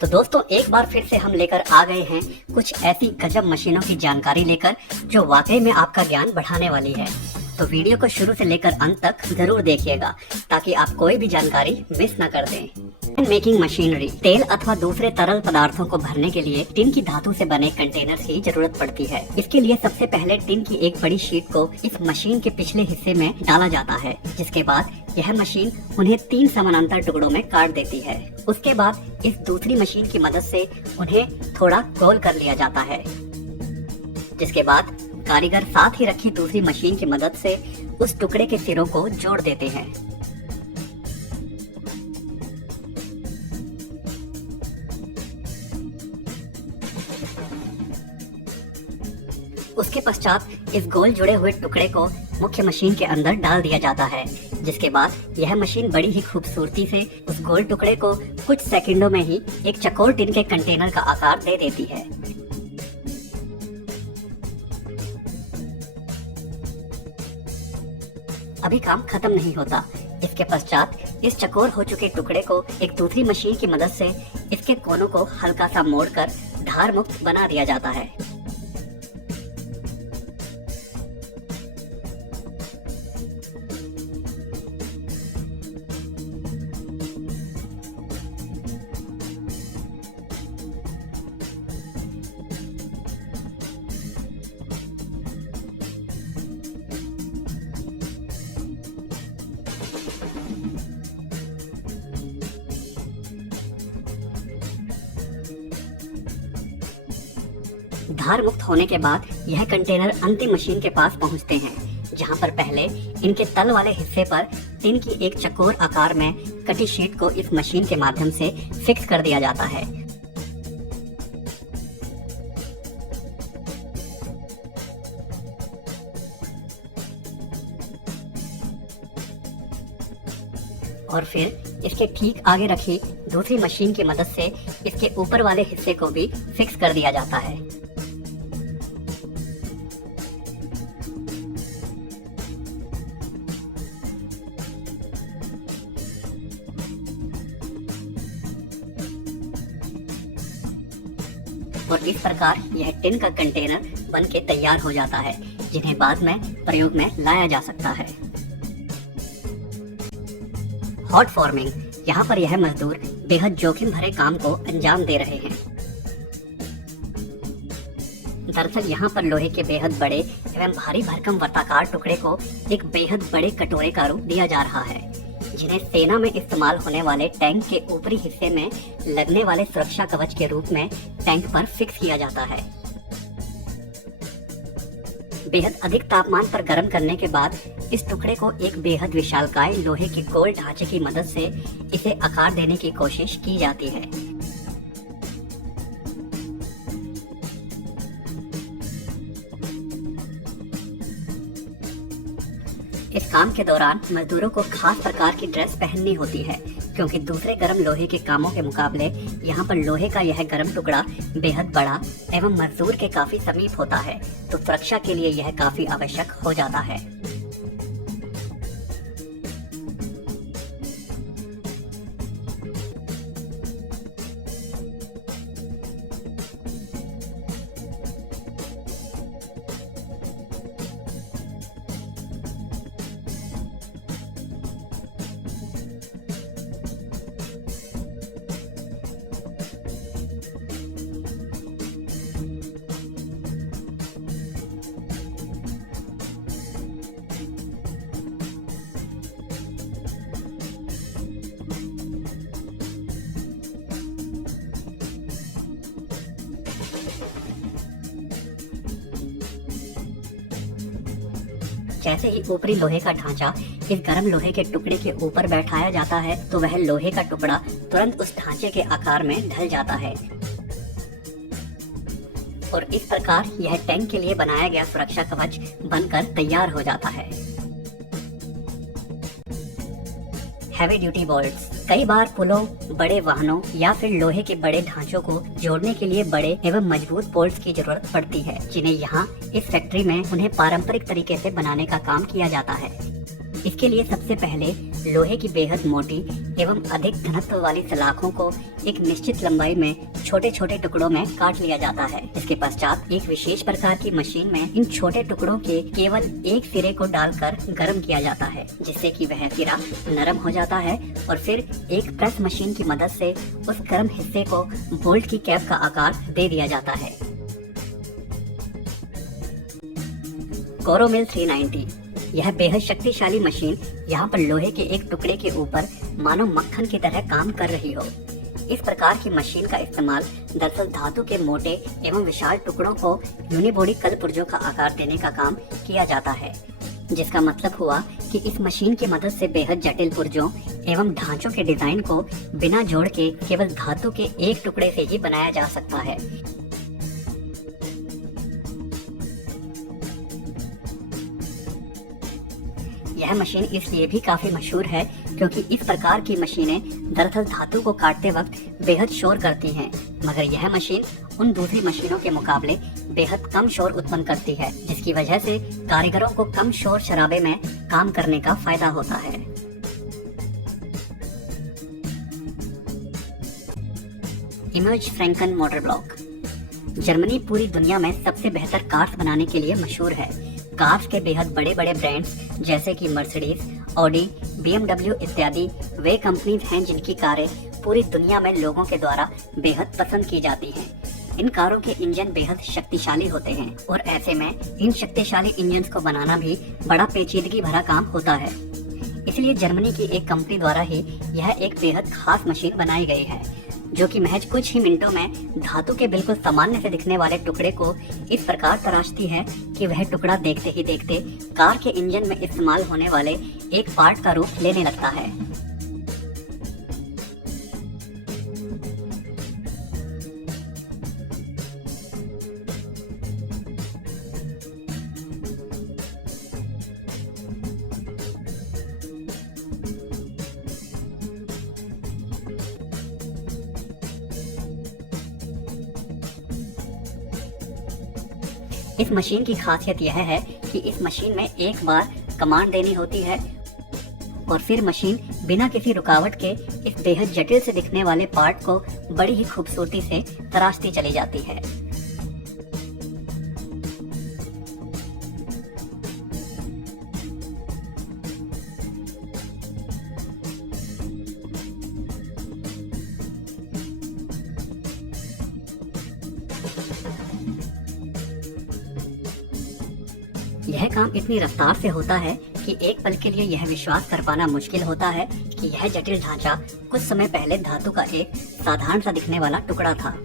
तो दोस्तों एक बार फिर से हम लेकर आ गए हैं कुछ ऐसी गजब मशीनों की जानकारी लेकर जो वाकई में आपका ज्ञान बढ़ाने वाली है। तो वीडियो को शुरू से लेकर अंत तक जरूर देखिएगा ताकि आप कोई भी जानकारी मिस न कर दें। मेकिंग मशीनरी तेल अथवा दूसरे तरल पदार्थों को भरने के लिए टिन की धातु से बने कंटेनर की जरूरत पड़ती है। इसके लिए सबसे पहले टिन की एक बड़ी शीट को इस मशीन के पिछले हिस्से में डाला जाता है, जिसके बाद यह मशीन उन्हें 3 समानांतर टुकड़ों में काट देती है। उसके बाद इस दूसरी मशीन की मदद से उन्हें थोड़ा गोल कर लिया जाता है, जिसके बाद कारीगर साथ ही रखी दूसरी मशीन की मदद से उस टुकड़े के सिरों को जोड़ देते हैं। उसके पश्चात इस गोल जुड़े हुए टुकड़े को मुख्य मशीन के अंदर डाल दिया जाता है, जिसके बाद यह मशीन बड़ी ही खूबसूरती से उस गोल टुकड़े को कुछ सेकंडों में ही एक चौकोर टिन के कंटेनर का आकार दे देती है। अभी काम खत्म नहीं होता। इसके पश्चात इस चौकोर हो चुके टुकड़े को एक दूसरी मशीन की मदद से इसके कोनों को हल्का सा मोड़कर धार मुक्त बना दिया जाता है। धार मुक्त होने के बाद यह कंटेनर अंतिम मशीन के पास पहुंचते हैं, जहां पर पहले इनके तल वाले हिस्से पर टिन की एक चौकोर आकार में कटी शीट को इस मशीन के माध्यम से फिक्स कर दिया जाता है। और फिर इसके ठीक आगे रखी दूसरी मशीन की मदद से इसके ऊपर वाले हिस्से को भी फिक्स कर दिया जाता है। और इस प्रकार यह टिन का कंटेनर बन के तैयार हो जाता है, जिन्हें बाद में प्रयोग में लाया जा सकता है। हॉट फॉर्मिंग, यहाँ पर यह मजदूर बेहद जोखिम भरे काम को अंजाम दे रहे हैं। दरअसल यहाँ पर लोहे के बेहद बड़े एवं भारी भरकम वर्ताकार टुकड़े को एक बेहद बड़े कटोरे का रूप दिया जा रहा है, जिन्हें सेना में इस्तेमाल होने वाले टैंक के ऊपरी हिस्से में लगने वाले सुरक्षा कवच के रूप में टैंक पर फिक्स किया जाता है। बेहद अधिक तापमान पर गर्म करने के बाद इस टुकड़े को एक बेहद विशालकाय लोहे के गोल ढांचे की मदद से इसे आकार देने की कोशिश की जाती है। इस काम के दौरान मजदूरों को खास प्रकार की ड्रेस पहननी होती है, क्योंकि दूसरे गर्म लोहे के कामों के मुकाबले यहाँ पर लोहे का यह गर्म टुकड़ा बेहद बड़ा एवं मजदूर के काफी समीप होता है, तो सुरक्षा के लिए यह काफी आवश्यक हो जाता है। जैसे ही ऊपरी लोहे का ढांचा इस गर्म लोहे के टुकड़े के ऊपर बैठाया जाता है, तो वह लोहे का टुकड़ा तुरंत उस ढांचे के आकार में ढल जाता है और इस प्रकार यह टैंक के लिए बनाया गया सुरक्षा कवच बनकर तैयार हो जाता है। हैवी ड्यूटी बोल्ट्स, कई बार पुलों, बड़े वाहनों या फिर लोहे के बड़े ढांचों को जोड़ने के लिए बड़े एवं मजबूत बोल्ट्स की जरूरत पड़ती है, जिन्हें यहाँ इस फैक्ट्री में उन्हें पारंपरिक तरीके से बनाने का काम किया जाता है। इसके लिए सबसे पहले लोहे की बेहद मोटी एवं अधिक घनत्व वाली सलाखों को एक निश्चित लंबाई में छोटे छोटे टुकड़ों में काट लिया जाता है। इसके पश्चात एक विशेष प्रकार की मशीन में इन छोटे टुकड़ों के केवल एक सिरे को डालकर गर्म किया जाता है, जिससे कि वह सिरा नरम हो जाता है और फिर एक प्रेस मशीन की मदद से उस गर्म हिस्से को बोल्ट की कैप का आकार दे दिया जाता है। कोरोमिल 390 यह बेहद शक्तिशाली मशीन यहाँ पर लोहे के एक टुकड़े के ऊपर मानो मक्खन की तरह काम कर रही हो। इस प्रकार की मशीन का इस्तेमाल दरअसल धातु के मोटे एवं विशाल टुकड़ों को यूनिबॉडी कलपुर्जों का आकार देने का काम किया जाता है, जिसका मतलब हुआ कि इस मशीन की मदद से बेहद जटिल पुर्जों एवं ढांचों के डिजाइन को बिना जोड़ के केवल धातु के एक टुकड़े से ही बनाया जा सकता है। यह मशीन इसलिए भी काफी मशहूर है क्योंकि इस प्रकार की मशीनें दरअसल धातु को काटते वक्त बेहद शोर करती हैं, मगर यह मशीन उन दूसरी मशीनों के मुकाबले बेहद कम शोर उत्पन्न करती है, जिसकी वजह से कारीगरों को कम शोर शराबे में काम करने का फायदा होता है। Emerge फ्रैंकन motor block. जर्मनी पूरी दुनिया में सबसे बेहतर कार्स बनाने के लिए मशहूर है। कार्स के बेहद बड़े बड़े ब्रांड्स जैसे कि मर्सिडीज, ऑडी, BMW इत्यादि वे कंपनीज हैं जिनकी कारें पूरी दुनिया में लोगों के द्वारा बेहद पसंद की जाती हैं। इन कारों के इंजन बेहद शक्तिशाली होते हैं और ऐसे में इन शक्तिशाली इंजन्स को बनाना भी बड़ा पेचीदगी भरा काम होता है। इसलिए जर्मनी की एक कंपनी द्वारा ही यह एक बेहद खास मशीन बनाई गई है, जो कि महज कुछ ही मिनटों में धातु के बिल्कुल सामान्य से दिखने वाले टुकड़े को इस प्रकार तराशती है कि वह टुकड़ा देखते ही देखते कार के इंजन में इस्तेमाल होने वाले एक पार्ट का रूप लेने लगता है। इस मशीन की खासियत यह है कि इस मशीन में एक बार कमांड देनी होती है और फिर मशीन बिना किसी रुकावट के इस बेहद जटिल से दिखने वाले पार्ट को बड़ी ही खूबसूरती से तराशती चली जाती है। यह काम इतनी रफ्तार से होता है कि एक पल के लिए यह विश्वास कर पाना मुश्किल होता है कि यह जटिल ढांचा कुछ समय पहले धातु का एक साधारण सा दिखने वाला टुकड़ा था।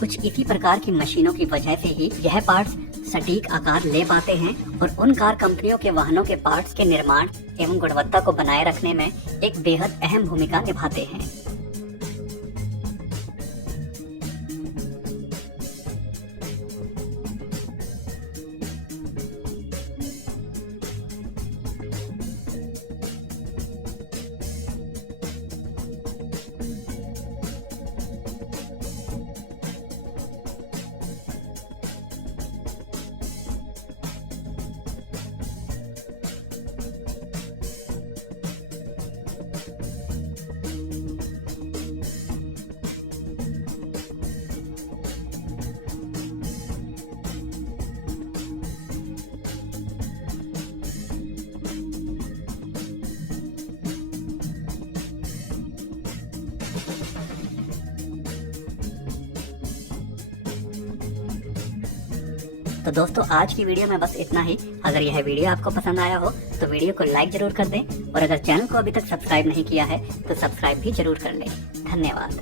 कुछ इसी प्रकार की मशीनों की वजह से ही यह पार्ट्स सटीक आकार ले पाते हैं और उन कार कंपनियों के वाहनों के पार्ट्स के निर्माण एवं गुणवत्ता को बनाए रखने में एक बेहद अहम भूमिका निभाते हैं। तो दोस्तों आज की वीडियो में बस इतना ही। अगर यह वीडियो आपको पसंद आया हो तो वीडियो को लाइक जरूर कर दें और अगर चैनल को अभी तक सब्सक्राइब नहीं किया है तो सब्सक्राइब भी जरूर कर लें। धन्यवाद।